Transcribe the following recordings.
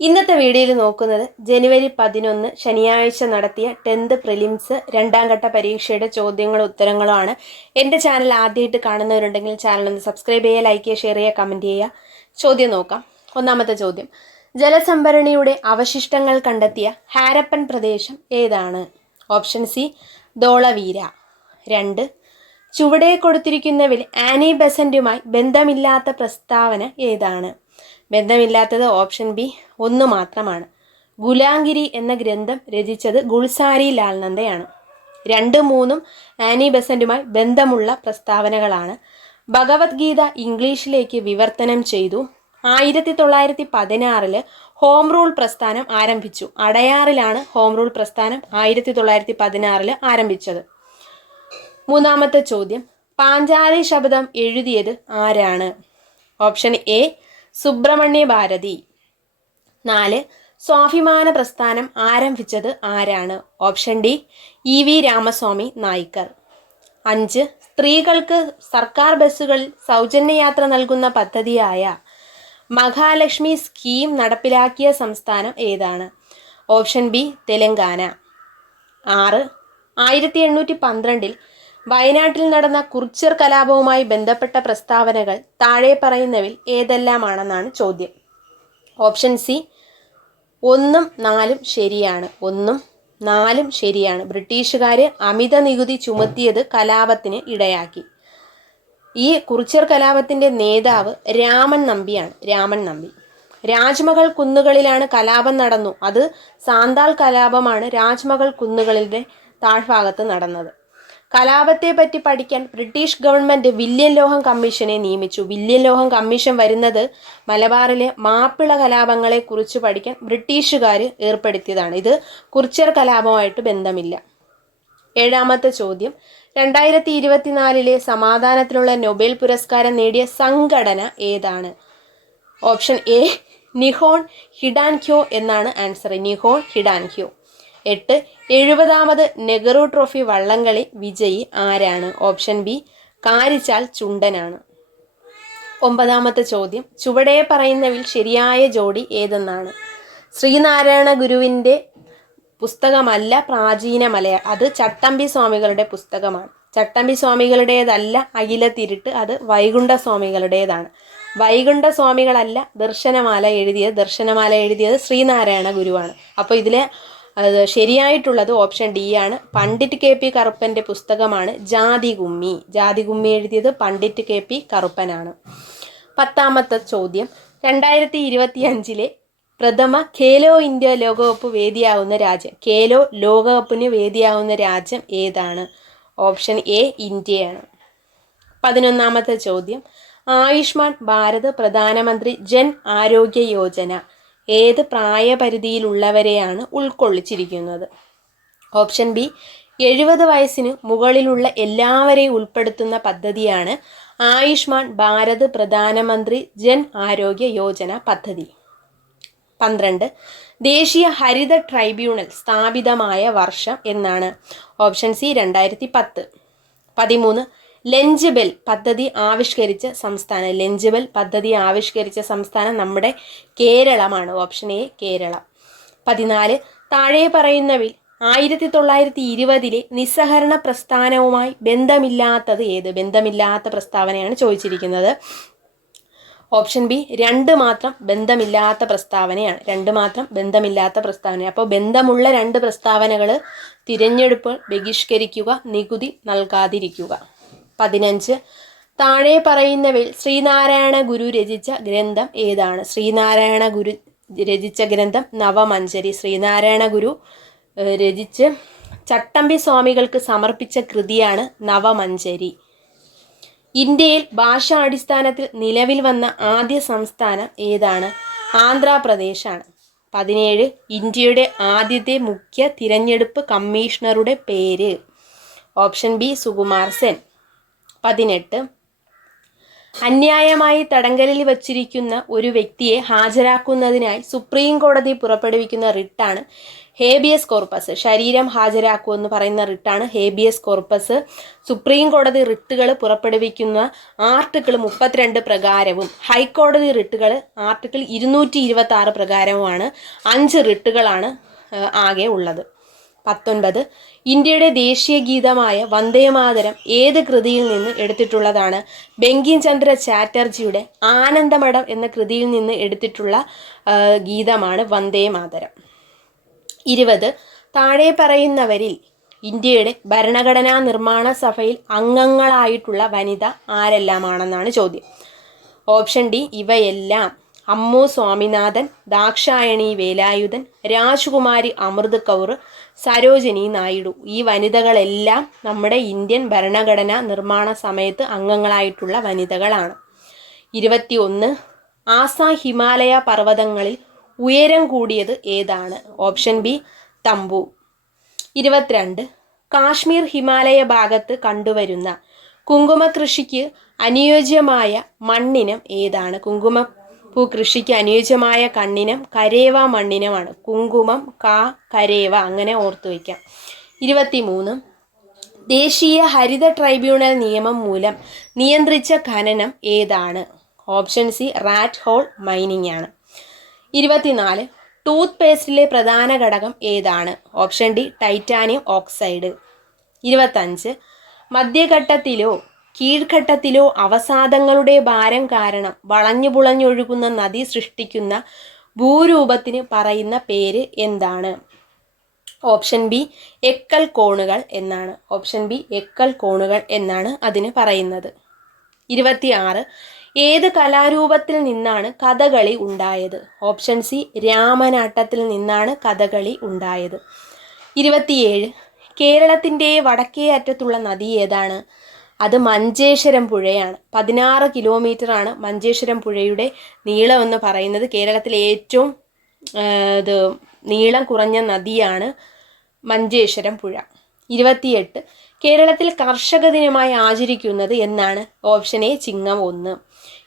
ഇന്നത്തെ വീഡിയോയിൽ നോക്കുന്നത് ജനുവരി പതിനൊന്ന് ശനിയാഴ്ച നടത്തിയ ടെൻത്ത് പ്രിലിംസ് രണ്ടാം ഘട്ട പരീക്ഷയുടെ ചോദ്യങ്ങളും ഉത്തരങ്ങളുമാണ്. എന്റെ ചാനൽ ആദ്യമായിട്ട് കാണുന്നവരുണ്ടെങ്കിൽ ചാനൽ ഒന്ന് സബ്സ്ക്രൈബ് ചെയ്യുക ലൈക്ക് ചെയ്യുക ഷെയർ ചെയ്യുക കമന്റ് ചെയ്യുക. ചോദ്യം നോക്കാം. ഒന്നാമത്തെ ചോദ്യം. ജലസംഭരണിയുടെ അവശിഷ്ടങ്ങൾ കണ്ടെത്തിയ ഹാരപ്പൻ പ്രദേശം ഏതാണ്? ഓപ്ഷൻ സി ദോളവീര രണ്ട് ചുവടെ കൊടുത്തിരിക്കുന്നവിൽ ആനി ബസന്റുമായി ബന്ധമില്ലാത്ത പ്രസ്താവന ഏതാണ്? ബന്ധമില്ലാത്തത് ഓപ്ഷൻ ബി ഒന്ന് മാത്രമാണ്. ഗുലാംഗിരി എന്ന ഗ്രന്ഥം രചിച്ചത് ഗുൾസാരി ലാൽ നന്ദയാണ്. രണ്ട് മൂന്നും ആനി ബെസന്റുമായി ബന്ധമുള്ള പ്രസ്താവനകളാണ്. ഭഗവത്ഗീത ഇംഗ്ലീഷിലേക്ക് വിവർത്തനം ചെയ്തു. ആയിരത്തി തൊള്ളായിരത്തി പതിനാറിൽ ഹോം റൂൾ പ്രസ്ഥാനം ആരംഭിച്ചു. അടയാറിലാണ് ഹോം റൂൾ പ്രസ്ഥാനം ആയിരത്തി തൊള്ളായിരത്തി പതിനാറിൽ ആരംഭിച്ചത്. മൂന്നാമത്തെ ചോദ്യം. പാഞ്ചാലി ശബ്ദം എഴുതിയത് ആരാണ്? Option A Subramania Bharati. നാല് സ്വാഭിമാന പ്രസ്ഥാനം ആരംഭിച്ചത് ആരാണ്? Option D E V Ramaswamy Naicker. അഞ്ച് സ്ത്രീകൾക്ക് സർക്കാർ ബസ്സുകളിൽ സൗജന്യ യാത്ര നൽകുന്ന പദ്ധതിയായ മഹാലക്ഷ്മി സ്കീം നടപ്പിലാക്കിയ സംസ്ഥാനം ഏതാണ്? Option B Telangana. ആറ് ആയിരത്തി എണ്ണൂറ്റി പന്ത്രണ്ടിൽ വയനാട്ടിൽ നടന്ന കുർച്ചർ കലാപവുമായി ബന്ധപ്പെട്ട പ്രസ്താവനകൾ താഴെ പറയുന്നവിൽ ഏതെല്ലാമാണെന്നാണ് ചോദ്യം. ഓപ്ഷൻ സി ഒന്നും നാലും ശരിയാണ്. ഒന്നും നാലും ശരിയാണ്. ബ്രിട്ടീഷുകാർ അമിത നികുതി ചുമത്തിയത് കലാപത്തിന് ഇടയാക്കി. ഈ കുറിച്യർ കലാപത്തിന്റെ നേതാവ് രാമൻ നമ്പിയാണ്. രാമൻ നമ്പി. രാജ്മകൾ കുന്നുകളിലാണ് കലാപം നടന്നു. അത് സാന്താൾ കലാപമാണ് രാജ്മകൾ കുന്നുകളിലെ താഴ്ഭാഗത്ത് നടന്നത്. കലാപത്തെ പറ്റി പഠിക്കാൻ ബ്രിട്ടീഷ് ഗവൺമെന്റ് വില്യം ലോഹം കമ്മീഷനെ നിയമിച്ചു. വില്യം ലോഹം കമ്മീഷൻ വരുന്നത് മലബാറിലെ മാപ്പിള കലാപങ്ങളെ കുറിച്ച് പഠിക്കാൻ ബ്രിട്ടീഷുകാർ ഏർപ്പെടുത്തിയതാണ്. ഇത് കുറിച്ചർ കലാപമായിട്ട് ബന്ധമില്ല. ഏഴാമത്തെ ചോദ്യം. രണ്ടായിരത്തി ഇരുപത്തിനാലിലെ സമാധാനത്തിനുള്ള നൊബേൽ പുരസ്കാരം നേടിയ സംഘടന ഏതാണ്? ഓപ്ഷൻ എ നിഹോൺ ഹിഡാൻഖ്യോ എന്നാണ് ആൻസർ നിഹോൺ ഹിഡാൻക്യോ എട്ട്. എഴുപതാമത് നെഹ്റു ട്രോഫി വള്ളംകളി വിജയി ആരാണ്? ഓപ്ഷൻ ബി കാരിച്ചാൽ ചുണ്ടനാണ്. ഒമ്പതാമത്തെ ചോദ്യം ചുവടെ പറയുന്നവിൽ ശരിയായ ജോഡി ഏതെന്നാണ്? ശ്രീനാരായണ ഗുരുവിന്റെ പുസ്തകമല്ല പ്രാചീന മലയ അത് ചട്ടമ്പി സ്വാമികളുടെ പുസ്തകമാണ്. ചട്ടമ്പി സ്വാമികളുടേതല്ല അഖിലത്തിരുട്ട് അത് വൈകുണ്ഠ സ്വാമികളുടേതാണ്. വൈകുണ്ഠ സ്വാമികളല്ല ദർശനമാല എഴുതിയത് ദർശനമാല എഴുതിയത് ശ്രീനാരായണ ഗുരുവാണ്. അപ്പോൾ ഇതിലെ അത് ശരിയായിട്ടുള്ളത് ഓപ്ഷൻ ഡി ആണ്. പണ്ഡിറ്റ് കെ പി കറുപ്പന്റെ പുസ്തകമാണ് ജാതി കുമ്മി. ജാതി കുമ്മി എഴുതിയത് പണ്ഡിറ്റ് കെ പി കറുപ്പനാണ്. പത്താമത്തെ ചോദ്യം. രണ്ടായിരത്തി ഇരുപത്തി അഞ്ചിലെ പ്രഥമ ഖേലോ ഇന്ത്യ ലോകകപ്പ് വേദിയാവുന്ന രാജ്യം. ഖേലോ ലോകകപ്പിന് വേദിയാവുന്ന രാജ്യം ഏതാണ്? ഓപ്ഷൻ എ ഇന്ത്യയാണ്. പതിനൊന്നാമത്തെ ചോദ്യം. ആയുഷ്മാൻ ഭാരത് പ്രധാനമന്ത്രി ജൻ ആരോഗ്യ യോജന. ഏത് പ്രായപരിധിയിലുള്ളവരെയാണ് ഉൾക്കൊള്ളിച്ചിരിക്കുന്നത്? ഓപ്ഷൻ ബി എഴുപത് വയസ്സിന് മുകളിലുള്ള എല്ലാവരെയും ഉൾപ്പെടുത്തുന്ന പദ്ധതിയാണ് ആയുഷ്മാൻ ഭാരത് പ്രധാനമന്ത്രി ജൻ ആരോഗ്യ യോജന പദ്ധതി. പന്ത്രണ്ട് ദേശീയ ഹരിത ട്രൈബ്യൂണൽ സ്ഥാപിതമായ വർഷം എന്നാണ് ഓപ്ഷൻ സി രണ്ടായിരത്തി പത്ത്. പതിമൂന്ന് ലഞ്ച് ബെൽ പദ്ധതി ആവിഷ്കരിച്ച സംസ്ഥാനം. ലഞ്ച് ബെൽ പദ്ധതി ആവിഷ്കരിച്ച സംസ്ഥാനം നമ്മുടെ കേരളമാണ്. Option A Keralam. പതിനാല് താഴെ പറയുന്നവിൽ ആയിരത്തി തൊള്ളായിരത്തി ഇരുപതിലെ നിസ്സഹരണ പ്രസ്ഥാനവുമായി ബന്ധമില്ലാത്തത് ഏത്? ബന്ധമില്ലാത്ത പ്രസ്താവനയാണ് ചോദിച്ചിരിക്കുന്നത്. ഓപ്ഷൻ ബി രണ്ട് മാത്രം ബന്ധമില്ലാത്ത പ്രസ്താവനയാണ്. രണ്ട് മാത്രം ബന്ധമില്ലാത്ത പ്രസ്താവന. അപ്പോൾ ബന്ധമുള്ള രണ്ട് പ്രസ്താവനകൾ തിരഞ്ഞെടുപ്പ് ബഹിഷ്കരിക്കുക നികുതി നൽകാതിരിക്കുക. പതിനഞ്ച്. താഴെ പറയുന്നവയിൽ ശ്രീനാരായണ ഗുരു രചിച്ച ഗ്രന്ഥം ഏതാണ്? ശ്രീനാരായണ ഗുരു രചിച്ച ഗ്രന്ഥം നവമഞ്ചരി. ശ്രീനാരായണ ഗുരു രചിച്ച് ചട്ടമ്പി സ്വാമികൾക്ക് സമർപ്പിച്ച കൃതിയാണ് നവമഞ്ചരി. ഇന്ത്യയിൽ ഭാഷാടിസ്ഥാനത്തിൽ നിലവിൽ വന്ന ആദ്യ സംസ്ഥാനം ഏതാണ്? ആന്ധ്രാപ്രദേശാണ്. പതിനേഴ്. ഇന്ത്യയുടെ ആദ്യത്തെ മുഖ്യ തിരഞ്ഞെടുപ്പ് കമ്മീഷണറുടെ പേര്. Option B Sukumar Sen. പതിനെട്ട്. അന്യായമായി തടങ്കലിൽ വച്ചിരിക്കുന്ന ഒരു വ്യക്തിയെ ഹാജരാക്കുന്നതിനായി സുപ്രീം കോടതി പുറപ്പെടുവിക്കുന്ന റിട്ടാണ് ഹേബിയസ് കോർപ്പസ്. ശരീരം ഹാജരാക്കൂ എന്ന് പറയുന്ന റിട്ടാണ് ഹേബിയസ് കോർപ്പസ്. സുപ്രീം കോടതി റിട്ടുകൾ പുറപ്പെടുവിക്കുന്ന ആർട്ടിക്കിൾ മുപ്പത്തിരണ്ട് പ്രകാരവും ഹൈക്കോടതി റിട്ടുകൾ ആർട്ടിക്കിൾ ഇരുന്നൂറ്റി പ്രകാരവുമാണ് അഞ്ച് റിട്ടുകളാണ് ആകെ ഉള്ളത്. പത്തൊൻപത്. ഇന്ത്യയുടെ ദേശീയ ഗീതമായ വന്ദേമാതരം ഏത് കൃതിയിൽ നിന്ന് എടുത്തിട്ടുള്ളതാണ്? ബങ്കിം ചന്ദ്ര ചാറ്റർജിയുടെ ആനന്ദമഠം എന്ന കൃതിയിൽ നിന്ന് എടുത്തിട്ടുള്ള ഗീതമാണ് വന്ദേമാതരം ഇരുപത്. താഴെ പറയുന്നവരിൽ ഇന്ത്യയുടെ ഭരണഘടനാ നിർമ്മാണ സഭയിൽ അംഗങ്ങളായിട്ടുള്ള വനിത ആരെല്ലാമാണെന്നാണ് ചോദ്യം. ഓപ്ഷൻ ഡി ഇവയെല്ലാം അമ്മു സ്വാമിനാഥൻ ദാക്ഷായണി വേലായുധൻ രാജകുമാരി അമൃത് കൗർ സരോജിനി നായിഡു. ഈ വനിതകളെല്ലാം നമ്മുടെ ഇന്ത്യൻ ഭരണഘടന നിർമ്മാണ സമയത്ത് അംഗങ്ങളായിട്ടുള്ള വനിതകളാണ്. ഇരുപത്തി ഒന്ന് ആസാം ഹിമാലയ പർവതങ്ങളിൽ ഉയരം കൂടിയത് ഏതാണ്? ഓപ്ഷൻ ബി തമ്പു ഇരുപത്തിരണ്ട് കാശ്മീർ ഹിമാലയ ഭാഗത്ത് കണ്ടുവരുന്ന കുങ്കുമ കൃഷിക്ക് അനുയോജ്യമായ മണ്ണിനം ഏതാണ്? കുങ്കുമ കൃഷിക്ക് അനുയോജ്യമായ കണ്ണിനം കരേവ മണ്ണിനമാണ്. കുങ്കുമം കാ കരേവ അങ്ങനെ ഓർത്തു വയ്ക്കാം. ഇരുപത്തിമൂന്ന്. ദേശീയ ഹരിത ട്രൈബ്യൂണൽ നിയമം മൂലം നിയന്ത്രിച്ച ഖനനം ഏതാണ്? Option C rat hole mining ആണ്. ഇരുപത്തിനാല്. ടൂത്ത് പേസ്റ്റിലെ പ്രധാന ഘടകം ഏതാണ്? Option D titanium oxide. ഇരുപത്തഞ്ച്. മധ്യഘട്ടത്തിലോ കീഴ്ഘട്ടത്തിലോ അവസാദങ്ങളുടെ ഭാരം കാരണം വളഞ്ഞു പുളഞ്ഞൊഴുകുന്ന നദി സൃഷ്ടിക്കുന്ന ഭൂരൂപത്തിന് പറയുന്ന പേര് എന്താണ്? ഓപ്ഷൻ ബി എക്കൽ കോണുകൾ എന്നാണ്. ഓപ്ഷൻ ബി എക്കൽ കോണുകൾ എന്നാണ് അതിന് പറയുന്നത്. ഇരുപത്തിയാറ് ഏത് കലാരൂപത്തിൽ നിന്നാണ് കഥകളി ഉണ്ടായത്? ഓപ്ഷൻ സി രാമനാട്ടത്തിൽ നിന്നാണ് കഥകളി ഉണ്ടായത്. ഇരുപത്തിയേഴ് കേരളത്തിന്റെ വടക്കേ അറ്റത്തുള്ള നദി ഏതാണ്? അത് മഞ്ചേശ്വരം പുഴയാണ്. പതിനാറ് കിലോമീറ്ററാണ് മഞ്ചേശ്വരം പുഴയുടെ നീളം എന്ന് പറയുന്നത്. കേരളത്തിലെ ഏറ്റവും ഇത് നീളം കുറഞ്ഞ നദിയാണ് മഞ്ചേശ്വരം പുഴ. ഇരുപത്തിയെട്ട്. കേരളത്തിൽ കർഷക ദിനമായി ആചരിക്കുന്നത് എന്നാണ് ഓപ്ഷൻ എ ചിങ്ങം ഒന്ന്.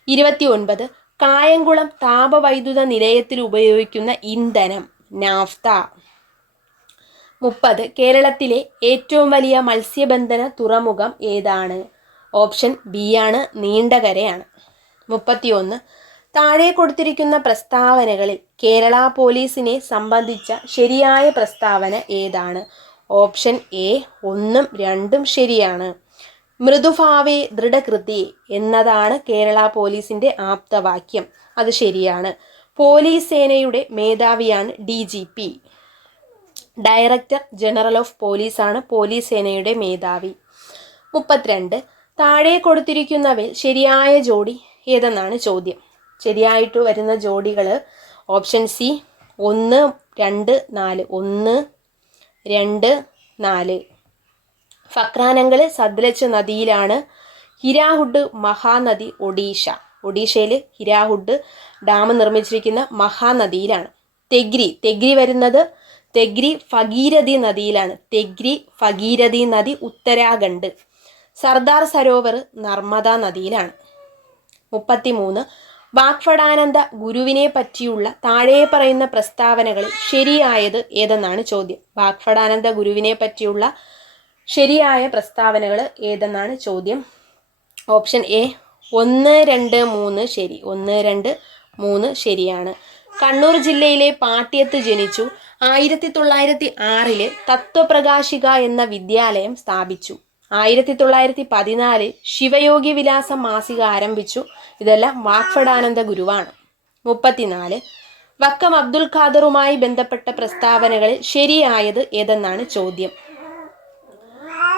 ഇരുപത്തി ഒൻപത് കായംകുളം താപവൈദ്യുത നിലയത്തിൽ ഉപയോഗിക്കുന്ന ഇന്ധനം നാഫ്ത. മുപ്പത്. കേരളത്തിലെ ഏറ്റവും വലിയ മത്സ്യബന്ധന തുറമുഖം ഏതാണ്? ഓപ്ഷൻ ബി ആണ് നീണ്ടകരയാണ്. മുപ്പത്തിയൊന്ന്. താഴെ കൊടുത്തിരിക്കുന്ന പ്രസ്താവനകളിൽ കേരള പോലീസിനെ സംബന്ധിച്ച ശരിയായ പ്രസ്താവന ഏതാണ്? ഓപ്ഷൻ എ ഒന്നും രണ്ടും ശരിയാണ്. മൃദുഭാവേ ദൃഢകൃതി എന്നതാണ് കേരള പോലീസിന്റെ ആപ്തവാക്യം. അത് ശരിയാണ്. പോലീസ് സേനയുടെ മേധാവിയാണ് D G P. Director general of പോലീസാണ് പോലീസ് സേനയുടെ മേധാവി. മുപ്പത്തിരണ്ട് താഴെ കൊടുത്തിരിക്കുന്നവയിൽ ശരിയായ ജോഡി ഏതെന്നാണ് ചോദ്യം. ശരിയായിട്ട് വരുന്ന ജോഡികൾ ഓപ്ഷൻ സി ഒന്ന് രണ്ട് നാല്. ഒന്ന് രണ്ട് നാല്. ഫക്രാനങ്ങൾ സദ്ലച്ച് നദിയിലാണ് ഹിരാഹുഡ് മഹാനദി ഒഡീഷ. ഒഡീഷയിൽ ഹിരാഹുഡ് ഡാം നിർമ്മിച്ചിരിക്കുന്ന മഹാനദിയിലാണ്. തെഗ്രി തെഗ്രി വരുന്നത് തെഗ്രി ഫഗീരഥി നദിയിലാണ്. തെഗ്രി ഫഗീരഥി നദി ഉത്തരാഖണ്ഡ്. സർദാർ സരോവർ നർമ്മദ നദിയിലാണ്. മുപ്പത്തിമൂന്ന്. വാക്ഫടാനന്ദ ഗുരുവിനെ പറ്റിയുള്ള താഴെ പറയുന്ന പ്രസ്താവനകളിൽ ശരിയായത് ഏതെന്നാണ് ചോദ്യം? വാക്ഫടാനന്ദ ഗുരുവിനെ പറ്റിയുള്ള ശരിയായ പ്രസ്താവനകൾ ഏതെന്നാണ് ചോദ്യം? ഓപ്ഷൻ എ ഒന്ന് രണ്ട് മൂന്ന് ശരി. ഒന്ന് രണ്ട് മൂന്ന് ശരിയാണ്. കണ്ണൂർ ജില്ലയിലെ പാട്യത്ത് ജനിച്ചു. ആയിരത്തി തൊള്ളായിരത്തി ആറിൽ തത്വപ്രകാശിക എന്ന വിദ്യാലയം സ്ഥാപിച്ചു. ആയിരത്തി തൊള്ളായിരത്തി പതിനാല് ശിവയോഗി വിലാസം മാസിക ആരംഭിച്ചു. ഇതെല്ലാം വാക്ഫടാനന്ദ ഗുരുവാണ്. മുപ്പത്തിനാല് വക്കം അബ്ദുൽ ഖാദറുമായി ബന്ധപ്പെട്ട പ്രസ്താവനകളിൽ ശരിയായത് ഏതെന്നാണ് ചോദ്യം.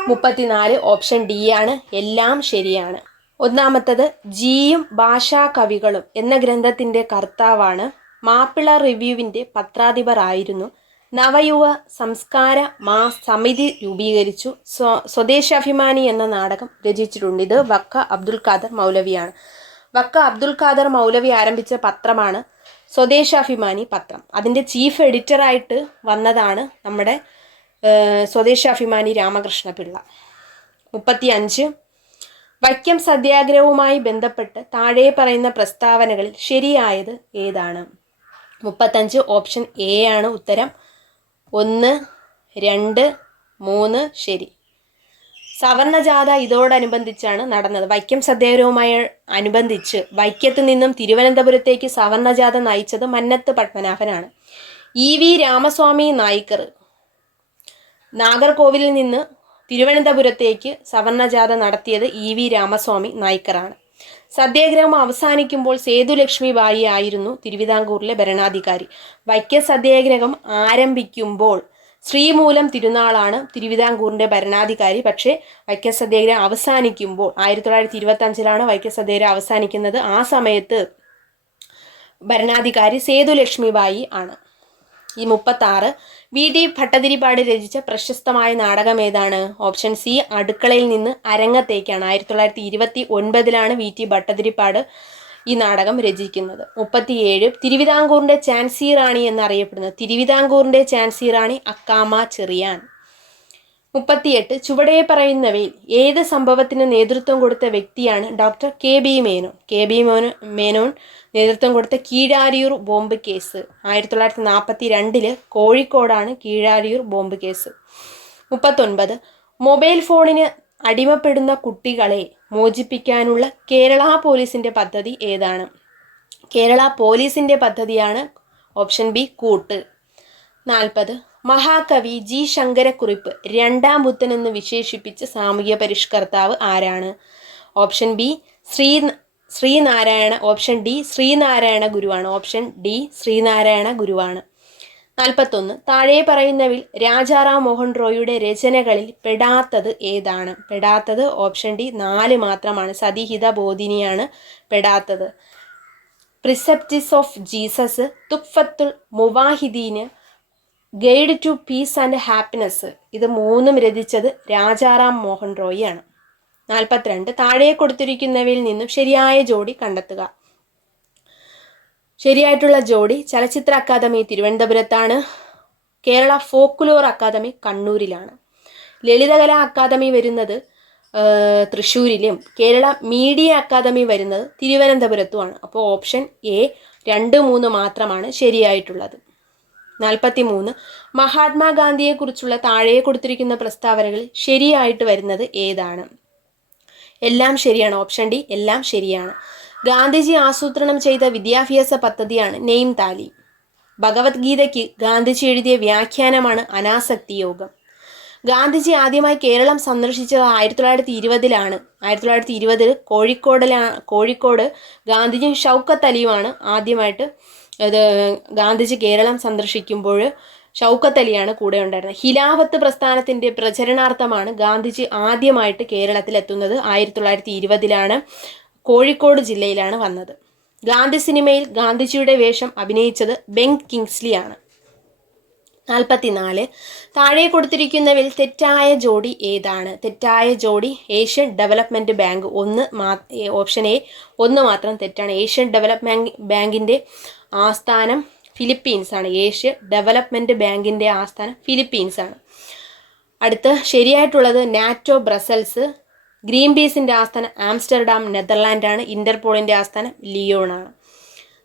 മുപ്പത്തിനാല് ഓപ്ഷൻ ഡി ആണ്. എല്ലാം ശരിയാണ്. ഒന്നാമത്തത് ജിയും ഭാഷാ കവികളും എന്ന ഗ്രന്ഥത്തിന്റെ കർത്താവാണ് മാപ്പിള റിവ്യൂവിന്റെ പത്രാധിപരായിരുന്നു. നവയുവ സംസ്കാര മാ സമിതി രൂപീകരിച്ചു. സ്വ സ്വദേശാഭിമാനി എന്ന നാടകം രചിച്ചിട്ടുണ്ട്. ഇത് വക്ക അബ്ദുൽ ഖാദർ മൗലവിയാണ്. വക്ക അബ്ദുൽ ഖാദർ മൗലവി ആരംഭിച്ച പത്രമാണ് സ്വദേശാഭിമാനി പത്രം. അതിന്റെ ചീഫ് എഡിറ്ററായിട്ട് വന്നതാണ് നമ്മുടെ സ്വദേശാഭിമാനി രാമകൃഷ്ണ പിള്ള മുപ്പത്തി അഞ്ച് വൈക്കം സത്യാഗ്രഹവുമായി ബന്ധപ്പെട്ട് താഴെ പറയുന്ന പ്രസ്താവനകളിൽ ശരിയായത് ഏതാണ്? മുപ്പത്തഞ്ച് ഓപ്ഷൻ എ ആണ് ഉത്തരം. ഒന്ന് രണ്ട് മൂന്ന് ശരി. സവർണജാഥ ഇതോടനുബന്ധിച്ചാണ് നടന്നത്. വൈക്കം സത്യാഗ്രഹവുമായി അനുബന്ധിച്ച് വൈക്കത്ത് നിന്നും തിരുവനന്തപുരത്തേക്ക് സവർണജാഥ നയിച്ചത് Mannath പത്മനാഭനാണ്. E V Ramaswamy Naicker. നാഗർകോവിലിൽ നിന്ന് തിരുവനന്തപുരത്തേക്ക് സവർണജാഥ നടത്തിയത് ഇ വി രാമസ്വാമി നായ്ക്കറാണ്. സത്യാഗ്രഹം അവസാനിക്കുമ്പോൾ സേതുലക്ഷ്മി ബായി ആയിരുന്നു തിരുവിതാംകൂറിലെ ഭരണാധികാരി. വൈക്കം സത്യാഗ്രഹം ആരംഭിക്കുമ്പോൾ ശ്രീമൂലം തിരുനാളാണ് തിരുവിതാംകൂറിന്റെ ഭരണാധികാരി. പക്ഷേ വൈക്കം സത്യാഗ്രഹം അവസാനിക്കുമ്പോൾ ആയിരത്തി തൊള്ളായിരത്തി ഇരുപത്തി അഞ്ചിലാണ് വൈക്കം സത്യാഗ്രഹം അവസാനിക്കുന്നത്. ആ സമയത്ത് ഭരണാധികാരി സേതുലക്ഷ്മിബായി ആണ്. ഈ മുപ്പത്തി ആറ് വി ഡി ഭട്ടതിരിപ്പാട് രചിച്ച പ്രശസ്തമായ നാടകം ഏതാണ്? ഓപ്ഷൻ സി അടുക്കളയിൽ നിന്ന് അരങ്ങത്തേക്കാണ്. ആയിരത്തി തൊള്ളായിരത്തി ഇരുപത്തി ഒൻപതിലാണ് വി ടി ഭട്ടതിരിപ്പാട് ഈ നാടകം രചിക്കുന്നത്. മുപ്പത്തിയേഴ് തിരുവിതാംകൂറിന്റെ ചാൻസി റാണി എന്നറിയപ്പെടുന്നത്. തിരുവിതാംകൂറിന്റെ ചാൻസി റാണി അക്കാമ ചെറിയാൻ. മുപ്പത്തിയെട്ട് ചുവടെ പറയുന്നവയിൽ ഏത് സംഭവത്തിന് നേതൃത്വം കൊടുത്ത വ്യക്തിയാണ് doctor K B Menon? K B Menon നേതൃത്വം കൊടുത്ത കീഴാരിയൂർ ബോംബ് കേസ്. ആയിരത്തി തൊള്ളായിരത്തി നാൽപ്പത്തി രണ്ടിൽ കോഴിക്കോടാണ് കീഴാരിയൂർ ബോംബ് കേസ്. മുപ്പത്തൊൻപത് മൊബൈൽ ഫോണിന് അടിമപ്പെടുന്ന കുട്ടികളെ മോചിപ്പിക്കാനുള്ള കേരള പോലീസിന്റെ പദ്ധതി ഏതാണ്? കേരള പോലീസിന്റെ പദ്ധതിയാണ് ഓപ്ഷൻ ബി കൂട്ട്. നാൽപ്പത് മഹാകവി ജി ശങ്കരക്കുറിപ്പ് രണ്ടാം ബുദ്ധൻ എന്ന് വിശേഷിപ്പിച്ച സാമൂഹ്യ പരിഷ്കർത്താവ് ആരാണ്? Option B Sri Sreenarayana option D Sreenarayana ഗുരുവാണ്. ഓപ്ഷൻ ഡി ശ്രീനാരായണ ഗുരുവാണ്. നാൽപ്പത്തൊന്ന് താഴെ പറയുന്നവിൽ രാജാറാം മോഹൻ റോയിയുടെ രചനകളിൽ പെടാത്തത് ഏതാണ്? പെടാത്തത് ഓപ്ഷൻ ഡി നാല് മാത്രമാണ്. സതിഹിത ബോധിനിയാണ് പെടാത്തത്. Precepts of Jesus തുഫത്തുൾ മുവാഹിദീന് guide to peace and happiness ഇത് മൂന്നും രചിച്ചത് രാജാറാം മോഹൻ റോയിയാണ്. നാൽപ്പത്തിരണ്ട് താഴെ കൊടുത്തിരിക്കുന്നവയിൽ നിന്നും ശരിയായ ജോഡി കണ്ടെത്തുക. ശരിയായിട്ടുള്ള ജോഡി ചലച്ചിത്ര അക്കാദമി തിരുവനന്തപുരത്താണ്. കേരള ഫോക്കുലോർ അക്കാദമി കണ്ണൂരിലാണ്. ലളിതകലാ അക്കാദമി വരുന്നത് തൃശ്ശൂരിലും. കേരള മീഡിയ അക്കാദമി വരുന്നത് തിരുവനന്തപുരത്തുമാണ്. അപ്പോൾ ഓപ്ഷൻ എ രണ്ട് മൂന്ന് മാത്രമാണ് ശരിയായിട്ടുള്ളത്. നാൽപ്പത്തി മൂന്ന് മഹാത്മാഗാന്ധിയെക്കുറിച്ചുള്ള താഴെ കൊടുത്തിരിക്കുന്ന പ്രസ്താവനകളിൽ ശരിയായിട്ട് വരുന്നത് ഏതാണ്? എല്ലാം ശരിയാണ്. ഓപ്ഷൻ ഡി എല്ലാം ശരിയാണ്. ഗാന്ധിജി ആസൂത്രണം ചെയ്ത വിദ്യാഭ്യാസ പദ്ധതിയാണ് നെയിം താലി. ഭഗവത്ഗീതയ്ക്ക് ഗാന്ധിജി എഴുതിയ വ്യാഖ്യാനമാണ് അനാസക്തി യോഗം. ഗാന്ധിജി ആദ്യമായി കേരളം സന്ദർശിച്ചത് ആയിരത്തി തൊള്ളായിരത്തി ഇരുപതിലാണ് ആയിരത്തി തൊള്ളായിരത്തി ഇരുപതിൽ കോഴിക്കോടിലാണ് കോഴിക്കോട് ഗാന്ധിജിയും ഷൗക്കത്ത് അലിയുമാണ് ആദ്യമായിട്ട് ഇത് ഗാന്ധിജി കേരളം സന്ദർശിക്കുമ്പോൾ ഷൗക്കത്ത് അലിയാണ് കൂടെ ഉണ്ടായിരുന്നത്. ഹിലാഫത്ത് പ്രസ്ഥാനത്തിന്റെ പ്രചരണാർത്ഥമാണ് ഗാന്ധിജി ആദ്യമായിട്ട് കേരളത്തിൽ എത്തുന്നത് ആയിരത്തി തൊള്ളായിരത്തി ഇരുപതിലാണ് കോഴിക്കോട് ജില്ലയിലാണ് വന്നത്. ഗാന്ധി സിനിമയിൽ ഗാന്ധിജിയുടെ വേഷം അഭിനയിച്ചത് ബെങ് കിങ്സ്ലി ആണ് നാൽപ്പത്തിനാല്. താഴെ കൊടുത്തിരിക്കുന്നവയിൽ തെറ്റായ ജോഡി ഏതാണ്? തെറ്റായ ജോഡി ഏഷ്യൻ ഡെവലപ്മെന്റ് ബാങ്ക്. ഒന്ന് ഓപ്ഷൻ എ. ഒന്ന് മാത്രം തെറ്റാണ്. ഏഷ്യൻ ഡെവലപ്മെന്റ് ബാങ്കിന്റെ ആസ്ഥാനം ഫിലിപ്പീൻസ് ആണ് ഏഷ്യ ഡെവലപ്മെന്റ് ബാങ്കിന്റെ ആസ്ഥാനം ഫിലിപ്പീൻസ് ആണ് അടുത്ത് ശരിയായിട്ടുള്ളത് നാറ്റോ ബ്രസൽസ്. ഗ്രീൻ പീസിന്റെ ആസ്ഥാനം ആംസ്റ്റർഡാം നെതർലാൻഡാണ്. ഇന്റർപോളിന്റെ ആസ്ഥാനം ലിയോൺ ആണ്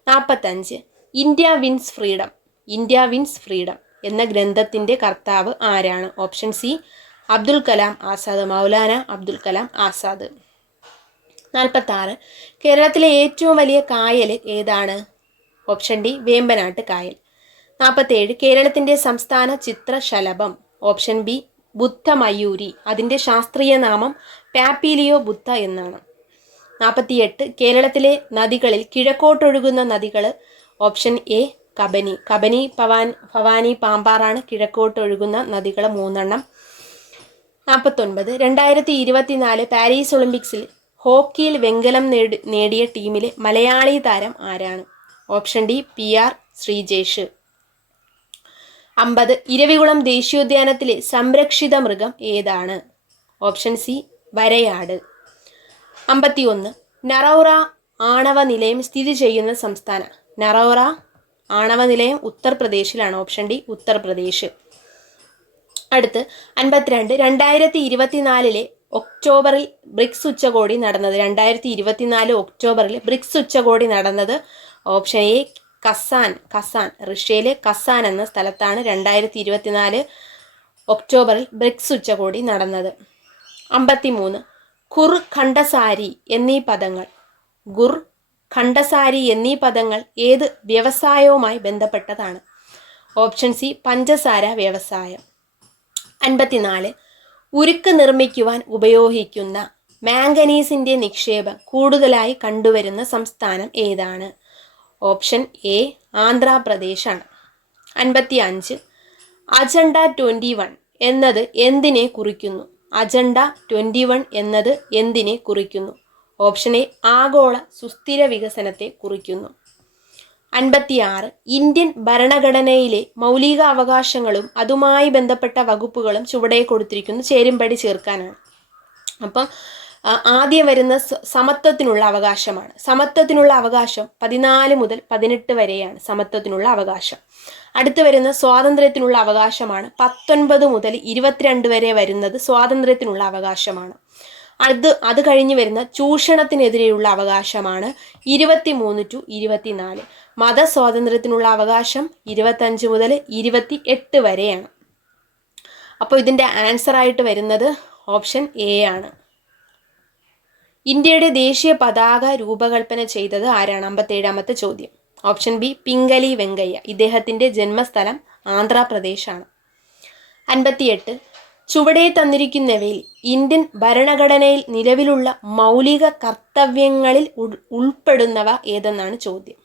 നാൽപ്പത്തഞ്ച് India wins freedom. India wins freedom എന്ന ഗ്രന്ഥത്തിന്റെ കർത്താവ് ആരാണ്? Option C Abdul Kalam Azad. Maulana Abdul Kalam Azad. നാൽപ്പത്തി കേരളത്തിലെ ഏറ്റവും വലിയ കായൽ ഏതാണ്? ഓപ്ഷൻ ഡി വേമ്പനാട്ട് കായൽ. നാൽപ്പത്തേഴ് കേരളത്തിന്റെ സംസ്ഥാന ചിത്രശലഭം. ഓപ്ഷൻ ബി ബുദ്ധമയൂരി. അതിന്റെ ശാസ്ത്രീയ നാമം പാപ്പീലിയോ ബുദ്ധ എന്നാണ്. നാൽപ്പത്തിയെട്ട് കേരളത്തിലെ നദികളിൽ കിഴക്കോട്ടൊഴുകുന്ന നദികൾ ഓപ്ഷൻ എ കബനി. കബനി പവാൻ ഭവാനി പാമ്പാറാണ് കിഴക്കോട്ടൊഴുകുന്ന നദികൾ മൂന്നെണ്ണം. നാൽപ്പത്തൊൻപത് രണ്ടായിരത്തി ഇരുപത്തിനാല് പാരീസ് ഒളിമ്പിക്സിൽ ഹോക്കിയിൽ വെങ്കലം നേടി നേടിയ ടീമിലെ മലയാളി താരം ആരാണ്? Option D P R Sreejesh. അമ്പത് ഇരവികുളം ദേശീയോദ്യാനത്തിലെ സംരക്ഷിത മൃഗം ഏതാണ്? Option C വരയാട്. അമ്പത്തിയൊന്ന് നറൗറ ആണവ നിലയം സ്ഥിതി ചെയ്യുന്ന സംസ്ഥാനം. നറൗറ ആണവ നിലയം ഉത്തർപ്രദേശിലാണ്. Option D Uttar Pradesh. അടുത്ത് അൻപത്തിരണ്ട് രണ്ടായിരത്തി ഇരുപത്തിനാലിലെ ഒക്ടോബറിൽ ബ്രിക്സ് ഉച്ചകോടി നടന്നത്. രണ്ടായിരത്തി ഇരുപത്തിനാല് ഒക്ടോബറിൽ ബ്രിക്സ് ഉച്ചകോടി നടന്നത് ഓപ്ഷൻ എ കസാൻ കസാൻ റഷ്യയിലെ കസാൻ എന്ന സ്ഥലത്താണ് രണ്ടായിരത്തി ഇരുപത്തിനാല് ഒക്ടോബറിൽ ബ്രിക്സ് ഉച്ചകോടി നടന്നത്. അമ്പത്തിമൂന്ന് ഖുർ ഖണ്ഡസാരി എന്നീ പദങ്ങൾ. ഗുർ ഖണ്ഡസാരി എന്നീ പദങ്ങൾ ഏത് വ്യവസായവുമായി ബന്ധപ്പെട്ടതാണ്? ഓപ്ഷൻ സി പഞ്ചസാര വ്യവസായം. അൻപത്തിനാല് ഉരുക്ക് നിർമ്മിക്കുവാൻ ഉപയോഗിക്കുന്ന മാംഗനീസിന്റെ നിക്ഷേപം കൂടുതലായി കണ്ടുവരുന്ന സംസ്ഥാനം ഏതാണ്? ഓപ്ഷൻ എ ആന്ധ്രാപ്രദേശാണ്. അൻപത്തി അഞ്ച് അജണ്ട ട്വന്റി വൺ എന്നത് എന്തിനെ കുറിക്കുന്നു? അജണ്ട ട്വന്റി വൺ എന്നത് എന്തിനെ കുറിക്കുന്നു? ഓപ്ഷൻ എ ആഗോള സുസ്ഥിര വികസനത്തെ കുറിക്കുന്നു. അൻപത്തിയാറ്. ഇന്ത്യൻ ഭരണഘടനയിലെ മൗലിക അവകാശങ്ങളും അതുമായി ബന്ധപ്പെട്ട വകുപ്പുകളും ചുവടെ കൊടുത്തിരിക്കുന്നു. ചേരുംപടി ചേർക്കാനാണ്. അപ്പം ആദ്യം വരുന്ന സമത്വത്തിനുള്ള അവകാശമാണ്. സമത്വത്തിനുള്ള അവകാശം പതിനാല് മുതൽ പതിനെട്ട് വരെയാണ് സമത്വത്തിനുള്ള അവകാശം. അടുത്ത് വരുന്ന സ്വാതന്ത്ര്യത്തിനുള്ള അവകാശമാണ് പത്തൊൻപത് മുതൽ ഇരുപത്തിരണ്ട് വരെ വരുന്നത് സ്വാതന്ത്ര്യത്തിനുള്ള അവകാശമാണ്. അത് അത് കഴിഞ്ഞ് വരുന്ന ചൂഷണത്തിനെതിരെയുള്ള അവകാശമാണ് ഇരുപത്തിമൂന്ന് ടു ഇരുപത്തിനാല്. മതസ്വാതന്ത്ര്യത്തിനുള്ള അവകാശം ഇരുപത്തഞ്ച് മുതൽ ഇരുപത്തി എട്ട് വരെയാണ്. അപ്പോൾ ഇതിന്റെ ആൻസർ ആയിട്ട് വരുന്നത് ഓപ്ഷൻ എ ആണ്. ഇന്ത്യയുടെ ദേശീയ പതാക രൂപകൽപ്പന ചെയ്തത് ആരാണ്? അമ്പത്തേഴാമത്തെ ചോദ്യം. Option B Pingali Venkayya. ഇദ്ദേഹത്തിന്റെ ജന്മസ്ഥലം ആന്ധ്രാപ്രദേശാണ്. അൻപത്തിയെട്ട്. ചുവടെ തന്നിരിക്കുന്നവയിൽ ഇന്ത്യൻ ഭരണഘടനയിൽ നിലവിലുള്ള മൗലിക കർത്തവ്യങ്ങളിൽ ഉൾ- ഉൾപ്പെടുന്നവ ഏതെന്നാണ് ചോദ്യം.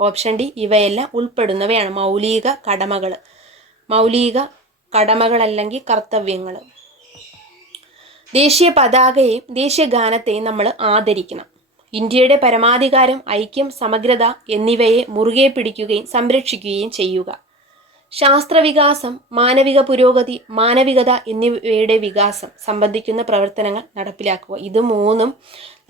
ഓപ്ഷൻ ഡി ഇവയെല്ലാം ഉൾപ്പെടുന്നവയാണ് മൗലിക കടമകൾ മൗലിക കടമകളല്ലെങ്കിൽ കർത്തവ്യങ്ങൾ ദേശീയ പതാകയെയും ദേശീയ ഗാനത്തെയും നമ്മൾ ആദരിക്കണം. ഇന്ത്യയുടെ പരമാധികാരം ഐക്യം സമഗ്രത എന്നിവയെ മുറുകെ പിടിക്കുകയും സംരക്ഷിക്കുകയും ചെയ്യുക. ശാസ്ത്രവികാസം മാനവിക പുരോഗതി മാനവികത എന്നിവയുടെ വികാസം സംബന്ധിക്കുന്ന പ്രവർത്തനങ്ങൾ നടപ്പിലാക്കുക. ഇത് മൂന്നും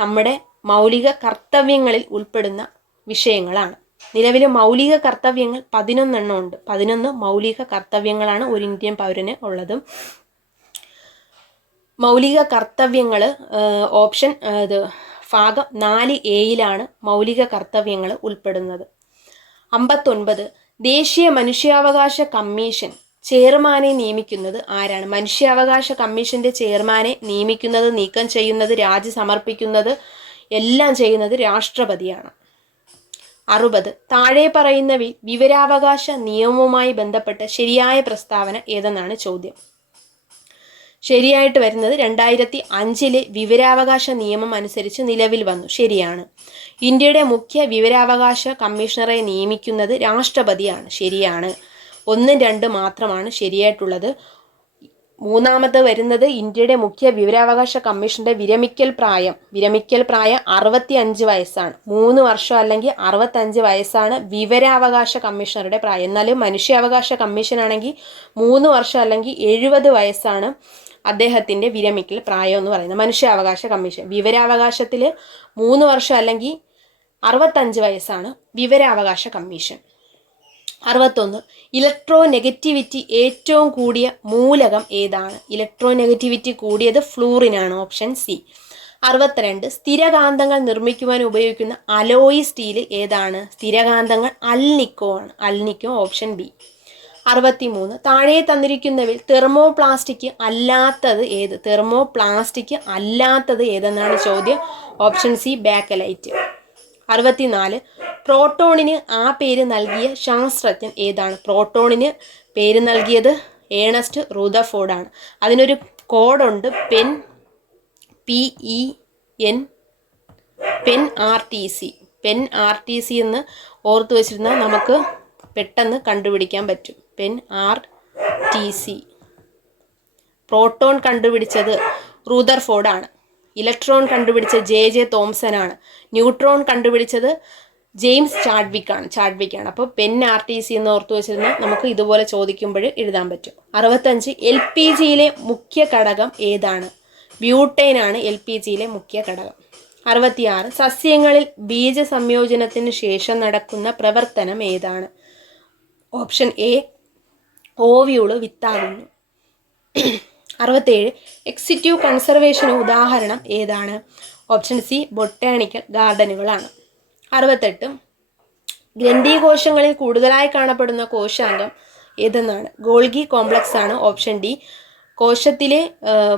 നമ്മുടെ മൗലിക കർത്തവ്യങ്ങളിൽ ഉൾപ്പെടുന്ന വിഷയങ്ങളാണ്. നിലവിലെ മൗലിക കർത്തവ്യങ്ങൾ പതിനൊന്നെണ്ണം ഉണ്ട്. പതിനൊന്ന് മൗലിക കർത്തവ്യങ്ങളാണ് ഒരു ഇന്ത്യൻ പൗരന് ഉള്ളത് മൗലിക കർത്തവ്യങ്ങൾ ഓപ്ഷൻ ഇത് ഭാഗം നാല് എയിലാണ് മൗലിക കർത്തവ്യങ്ങൾ ഉൾപ്പെടുന്നത്. അമ്പത്തൊൻപത് ദേശീയ മനുഷ്യാവകാശ കമ്മീഷൻ ചെയർമാനെ നിയമിക്കുന്നത് ആരാണ്? മനുഷ്യാവകാശ കമ്മീഷന്റെ ചെയർമാനെ നിയമിക്കുന്നത് നീക്കം ചെയ്യുന്നത് രാജി സമർപ്പിക്കുന്നത് എല്ലാം ചെയ്യുന്നത് രാഷ്ട്രപതിയാണ്. അറുപത് താഴെ പറയുന്ന വിവരാവകാശ നിയമവുമായി ബന്ധപ്പെട്ട ശരിയായ പ്രസ്താവന ഏതെന്നാണ് ചോദ്യം? ശരിയായിട്ട് വരുന്നത് രണ്ടായിരത്തി അഞ്ചിലെ വിവരാവകാശ നിയമം അനുസരിച്ച് നിലവിൽ വന്നു. ശരിയാണ്. ഇന്ത്യയുടെ മുഖ്യ വിവരാവകാശ കമ്മീഷണറെ നിയമിക്കുന്നത് രാഷ്ട്രപതിയാണ്. ശരിയാണ്. ഒന്നും രണ്ടും മാത്രമാണ് ശരിയായിട്ടുള്ളത്. മൂന്നാമത് വരുന്നത് ഇന്ത്യയുടെ മുഖ്യ വിവരാവകാശ കമ്മീഷന്റെ വിരമിക്കൽ പ്രായം. വിരമിക്കൽ പ്രായം അറുപത്തി അഞ്ച് വയസ്സാണ്. മൂന്ന് വർഷം അല്ലെങ്കിൽ അറുപത്തഞ്ച് വയസ്സാണ് വിവരാവകാശ കമ്മീഷണറുടെ പ്രായം. എന്നാലും മനുഷ്യാവകാശ കമ്മീഷൻ ആണെങ്കിൽ മൂന്ന് വർഷം അല്ലെങ്കിൽ എഴുപത് വയസ്സാണ് അദ്ദേഹത്തിന്റെ വിരമിക്കൽ പ്രായം എന്ന് പറയുന്നത്. മനുഷ്യാവകാശ കമ്മീഷൻ. വിവരാവകാശത്തിൽ മൂന്ന് വർഷം അല്ലെങ്കിൽ അറുപത്തഞ്ച് വയസ്സാണ് വിവരാവകാശ കമ്മീഷൻ. അറുപത്തൊന്ന് ഇലക്ട്രോ നെഗറ്റിവിറ്റി ഏറ്റവും കൂടിയ മൂലകം ഏതാണ്? ഇലക്ട്രോ നെഗറ്റിവിറ്റി കൂടിയത് ഫ്ലൂറിനാണ് ഓപ്ഷൻ സി. അറുപത്തിരണ്ട് സ്ഥിരകാന്തങ്ങൾ നിർമ്മിക്കുവാൻ ഉപയോഗിക്കുന്ന അലോയി സ്റ്റീൽ ഏതാണ്? സ്ഥിരകാന്തങ്ങൾ അൽനിക്കോ ആണ്. Alnico option B. അറുപത്തിമൂന്ന്. താഴെ തന്നിരിക്കുന്നവയിൽ തെർമോ പ്ലാസ്റ്റിക് അല്ലാത്തത് ഏത്? തെർമോ പ്ലാസ്റ്റിക് അല്ലാത്തത് ഏതെന്നാണ് ചോദ്യം? Option C bakelite. അറുപത്തിനാല്. പ്രോട്ടോണിന് ആ പേര് നൽകിയ ശാസ്ത്രജ്ഞൻ ഏതാണ്? പ്രോട്ടോണിന് പേര് നൽകിയത് ഏണസ്റ്റ് റൂദഫോർഡാണ് അതിനൊരു കോഡുണ്ട്. Pen P E N pen R T C. Pen R T C എന്ന് ഓർത്ത് വെച്ചിരുന്നാൽ നമുക്ക് പെട്ടെന്ന് കണ്ടുപിടിക്കാൻ പറ്റും. Pen R T C. Proton കണ്ടുപിടിച്ചത് റൂദർഫോർഡാണ് ഇലക്ട്രോൺ കണ്ടുപിടിച്ച ജെ ജെ തോംസൺ ആണ് ന്യൂട്രോൺ കണ്ടുപിടിച്ചത് ജെയിംസ് ചാഡ്വിക് ആണ് ചാഡ്വിക് ആണ് അപ്പോൾ പെൻ ആർ ടി സി എന്ന് ഓർത്തു വെച്ചിരുന്ന നമുക്ക് ഇതുപോലെ ചോദിക്കുമ്പോൾ എഴുതാൻ പറ്റും. അറുപത്തഞ്ച് എൽ പി ജിയിലെ മുഖ്യ ഘടകം ഏതാണ്? ബ്യൂട്ടൈൻ ആണ് എൽ പി ജിയിലെ മുഖ്യ ഘടകം. അറുപത്തിയാറ് സസ്യങ്ങളിൽ ബീജ സംയോജനത്തിന് ശേഷം നടക്കുന്ന പ്രവർത്തനം ഏതാണ്? ഓപ്ഷൻ എ ഓവ്യൂൾ വിത്താകുന്നു. അറുപത്തേഴ് എക്സിറ്റീവ് കൺസർവേഷന് ഉദാഹരണം ഏതാണ്? ഓപ്ഷൻ സി ബൊട്ടാണിക്കൽ ഗാർഡനുകളാണ്. അറുപത്തെട്ട് ഗ്രന്ഥികോശങ്ങളിൽ കൂടുതലായി കാണപ്പെടുന്ന കോശാംഗം ഏതെന്നാണ്? ഗോൾഗി കോംപ്ലക്സ് ആണ് ഓപ്ഷൻ ഡി. കോശത്തിലെ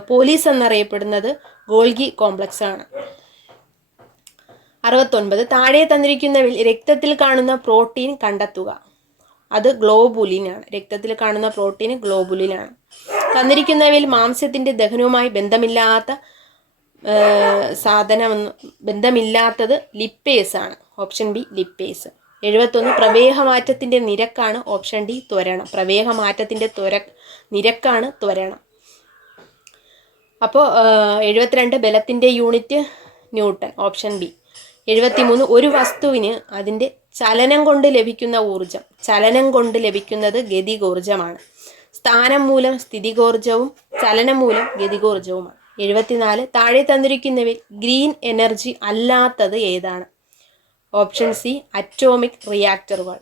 പോലീസ് എന്നറിയപ്പെടുന്നത് ഗോൾഗി കോംപ്ലക്സ് ആണ് അറുപത്തൊൻപത് താഴെ തന്നിരിക്കുന്നവയിൽ രക്തത്തിൽ കാണുന്ന പ്രോട്ടീൻ കണ്ടെത്തുക. അത് ഗ്ലോബുലിനാണ്. രക്തത്തിൽ കാണുന്ന പ്രോട്ടീൻ ഗ്ലോബുലിനാണ്. തന്നിരിക്കുന്നവയിൽ മാംസ്യത്തിന്റെ ദഹനവുമായി ബന്ധമില്ലാത്ത സാധനം ബന്ധമില്ലാത്തത് ലിപ്പേസ് ആണ് ഓപ്ഷൻ ബി ലിപ്പേസ്. എഴുപത്തൊന്ന് പ്രവേഹമാറ്റത്തിന്റെ നിരക്കാണ് ഓപ്ഷൻ ഡി ത്വരണം. പ്രവേഹമാറ്റത്തിന്റെ ത്വര നിരക്കാണ് ത്വരണം. അപ്പോൾ എഴുപത്തിരണ്ട് ബലത്തിന്റെ യൂണിറ്റ് ന്യൂട്ടൺ ഓപ്ഷൻ ബി. എഴുപത്തിമൂന്ന് ഒരു വസ്തുവിന് അതിന്റെ ചലനം കൊണ്ട് ലഭിക്കുന്ന ഊർജം ചലനം കൊണ്ട് ലഭിക്കുന്നത് ഗതികോർജമാണ് സ്ഥാനം മൂലം സ്ഥിതികോർജവും ചലനം മൂലം ഗതികോർജവുമാണ് എഴുപത്തിനാല് താഴെ തന്നിരിക്കുന്നവയിൽ ഗ്രീൻ എനർജി അല്ലാത്തത് ഏതാണ്? Option C atomic reactors.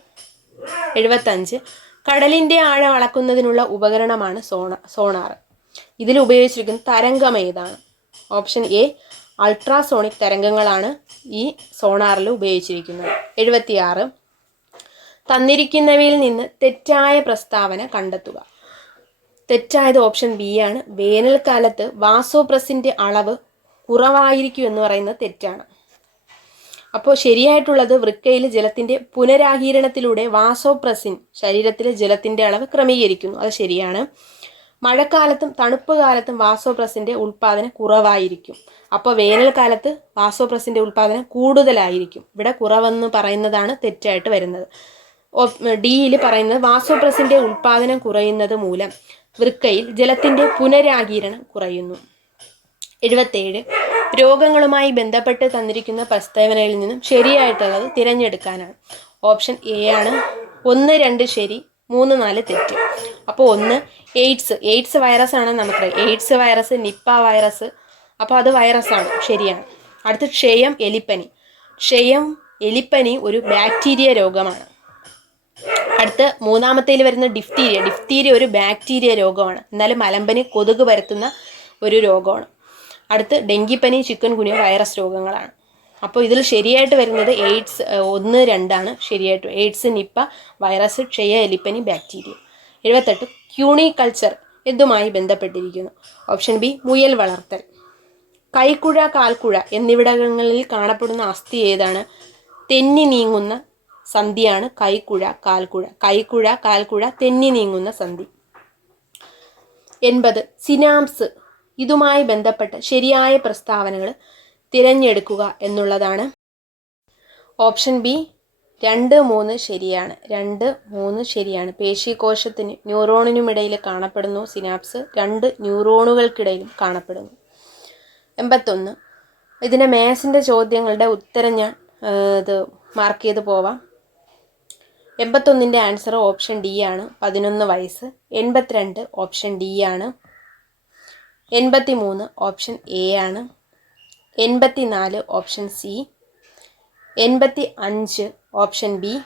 എഴുപത്തഞ്ച് കടലിന്റെ ആഴം അളക്കുന്നതിനുള്ള ഉപകരണമാണ് സോണ സോണാർ. ഇതിൽ ഉപയോഗിച്ചിരിക്കുന്ന തരംഗം ഏതാണ്? ഓപ്ഷൻ എ അൾട്രാസോണിക് തരംഗങ്ങളാണ് ഈ സോണാറിൽ ഉപയോഗിച്ചിരിക്കുന്നത്. എഴുപത്തിയാറ്. തന്നിരിക്കുന്നവയിൽ നിന്ന് തെറ്റായ പ്രസ്താവന കണ്ടെത്തുക. തെറ്റായത് ഓപ്ഷൻ ബി ആണ്. വേനൽക്കാലത്ത് വാസോപ്രസിന്റെ അളവ് കുറവായിരിക്കും എന്ന് പറയുന്നത് തെറ്റാണ്. അപ്പോൾ ശരിയായിട്ടുള്ളത് വൃക്കയിൽ ജലത്തിന്റെ പുനരാഹീരണത്തിലൂടെ വാസോപ്രസിൻ ശരീരത്തിലെ ജലത്തിന്റെ അളവ് ക്രമീകരിക്കുന്നു. അത് ശരിയാണ്. മഴക്കാലത്തും തണുപ്പ് കാലത്തും വാസോപ്രസിന്റെ ഉൽപാദനം കുറവായിരിക്കും. അപ്പോൾ വേനൽക്കാലത്ത് വാസോപ്രസിന്റെ ഉൽപാദനം കൂടുതലായിരിക്കും. ഇവിടെ കുറവെന്ന് പറയുന്നതാണ് തെറ്റായിട്ട് വരുന്നത്. ഡിയിൽ പറയുന്നത് വാസോപ്രസിന്റെ ഉൽപാദനം കുറയുന്നത് മൂലം വൃക്കയിൽ ജലത്തിന്റെ പുനരാഗീരണം കുറയുന്നു. എഴുപത്തേഴ്. രോഗങ്ങളുമായി ബന്ധപ്പെട്ട് തന്നിരിക്കുന്ന പ്രസ്താവനയിൽ നിന്നും ശരിയായിട്ടുള്ളത് തിരഞ്ഞെടുക്കാനാണ്. ഓപ്ഷൻ എ ആണ്. ഒന്ന് രണ്ട് ശരി മൂന്ന് നാല് തെറ്റ്. അപ്പോൾ ഒന്ന് എയ്ഡ്സ് എയ്ഡ്സ് വൈറസ് ആണ് നമുക്കറിയാം. എയ്ഡ്സ് വൈറസ് നിപ്പ വൈറസ് അപ്പോൾ അത് വൈറസാണ്. ശരിയാണ്. അടുത്ത് ക്ഷയം എലിപ്പനി. ക്ഷയം എലിപ്പനി ഒരു ബാക്ടീരിയ രോഗമാണ്. അടുത്ത് മൂന്നാമത്തേൽ വരുന്ന ഡിഫ്തീരിയ. ഡിഫ്തീരിയ ഒരു ബാക്ടീരിയ രോഗമാണ്. എന്നാലും മലമ്പനി കൊതുക് പരത്തുന്ന ഒരു രോഗമാണ്. അടുത്ത് ഡെങ്കിപ്പനി ചിക്കൻ കുനിയ വൈറസ് രോഗങ്ങളാണ്. അപ്പോൾ ഇതിൽ ശരിയായിട്ട് വരുന്നത് എയ്ഡ്സ് ഒന്ന് രണ്ടാണ്. ശരിയായിട്ട്. എയ്ഡ്സ് നിപ്പ വൈറസ് ക്ഷയ എലിപ്പനി ബാക്ടീരിയ. എഴുപത്തെട്ട് ക്യൂണിക്കൾച്ചർ എന്തുമായി ബന്ധപ്പെട്ടിരിക്കുന്നു. ഓപ്ഷൻ ബി മുയൽ വളർത്തൽ. കൈക്കുഴ കാൽക്കുഴ എന്നിവിടങ്ങളിൽ കാണപ്പെടുന്ന അസ്ഥി ഏതാണ്? തെന്നി നീങ്ങുന്ന സന്ധിയാണ് കൈക്കുഴ കാൽക്കുഴ. കൈക്കുഴ കാൽക്കുഴ തെന്നി നീങ്ങുന്ന സന്ധി. എൺപത് സിനാംസ് ഇതുമായി ബന്ധപ്പെട്ട ശരിയായ പ്രസ്താവനകൾ തിരഞ്ഞെടുക്കുക എന്നുള്ളതാണ്. ഓപ്ഷൻ ബി രണ്ട് മൂന്ന് ശരിയാണ്. രണ്ട് മൂന്ന് ശരിയാണ്. പേശികോശത്തിന് ന്യൂറോണിനുമിടയിൽ കാണപ്പെടുന്നു. സിനാപ്സ് രണ്ട് ന്യൂറോണുകൾക്കിടയിലും കാണപ്പെടുന്നു. എൺപത്തൊന്ന്. ഇതിന്റെ മേസിന്റെ ചോദ്യങ്ങളുടെ ഉത്തരം ഞാൻ ഇത് മാർക്ക് ചെയ്ത് പോവാം. എൺപത്തൊന്നിന്റെ ആൻസർ ഓപ്ഷൻ ഡി ആണ്. പതിനൊന്ന് വയസ്സ്. എൺപത്തിരണ്ട് ഓപ്ഷൻ ഡി ആണ്. എൺപത്തി മൂന്ന് ഓപ്ഷൻ എ ആണ്. എൺപത്തി നാല് ഓപ്ഷൻ സി എൺപത്തി അഞ്ച് ഓപ്ഷൻ ബി.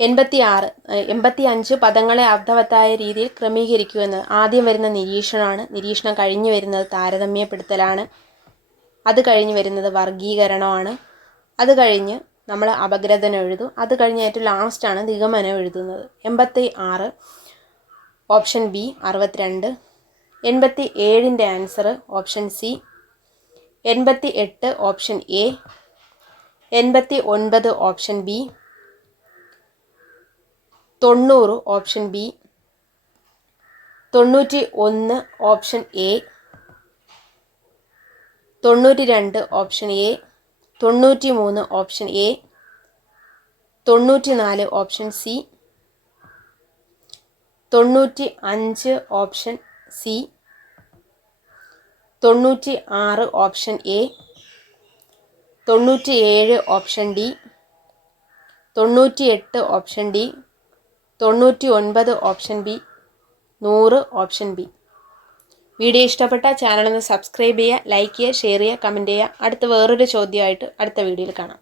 എൺപത്തി ആറ് എൺപത്തി അഞ്ച് പദങ്ങളെ അർത്ഥവത്തായ രീതിയിൽ ക്രമീകരിക്കുക എന്നത് ആദ്യം വരുന്ന നിരീക്ഷണമാണ്. നിരീക്ഷണം കഴിഞ്ഞു വരുന്നത് താരതമ്യപ്പെടുത്തലാണ്. അത് കഴിഞ്ഞ് വരുന്നത് വർഗീകരണമാണ് അത് കഴിഞ്ഞ് നമ്മൾ അപഗ്രഥനം എഴുതും. അത് കഴിഞ്ഞ് ഏറ്റവും ലാസ്റ്റാണ് നിഗമനം എഴുതുന്നത്. എൺപത്തി ആറ് ഓപ്ഷൻ ബി അറുപത്തിരണ്ട്. എൺപത്തി ഏഴിന്റെ ആൻസർ ഓപ്ഷൻ സി. എൺപത്തി എട്ട് ഓപ്ഷൻ എ എൺപത്തി ഒൻപത് ഓപ്ഷൻ ബി തൊണ്ണൂറ് ഓപ്ഷൻ ബി തൊണ്ണൂറ്റി ഒന്ന് ഓപ്ഷൻ എ തൊണ്ണൂറ്റി രണ്ട് ഓപ്ഷൻ എ തൊണ്ണൂറ്റി മൂന്ന് ഓപ്ഷൻ എ തൊണ്ണൂറ്റി നാല് ഓപ്ഷൻ സി തൊണ്ണൂറ്റി അഞ്ച് ഓപ്ഷൻ സി തൊണ്ണൂറ്റി ആറ് ഓപ്ഷൻ എ തൊണ്ണൂറ്റി ഏഴ് ഓപ്ഷൻ ഡി തൊണ്ണൂറ്റി എട്ട് ഓപ്ഷൻ ഡി തൊണ്ണൂറ്റി ഒൻപത് ഓപ്ഷൻ ബി നൂറ് ഓപ്ഷൻ ബി. വീഡിയോ ഇഷ്ടപ്പെട്ട ചാനൽ ഒന്ന് സബ്സ്ക്രൈബ് ചെയ്യുക ലൈക്ക് ചെയ്യുക ഷെയർ ചെയ്യുക കമന്റ് ചെയ്യുക. അടുത്ത വേറൊരു ചോദ്യമായിട്ട് അടുത്ത വീഡിയോയിൽ കാണാം.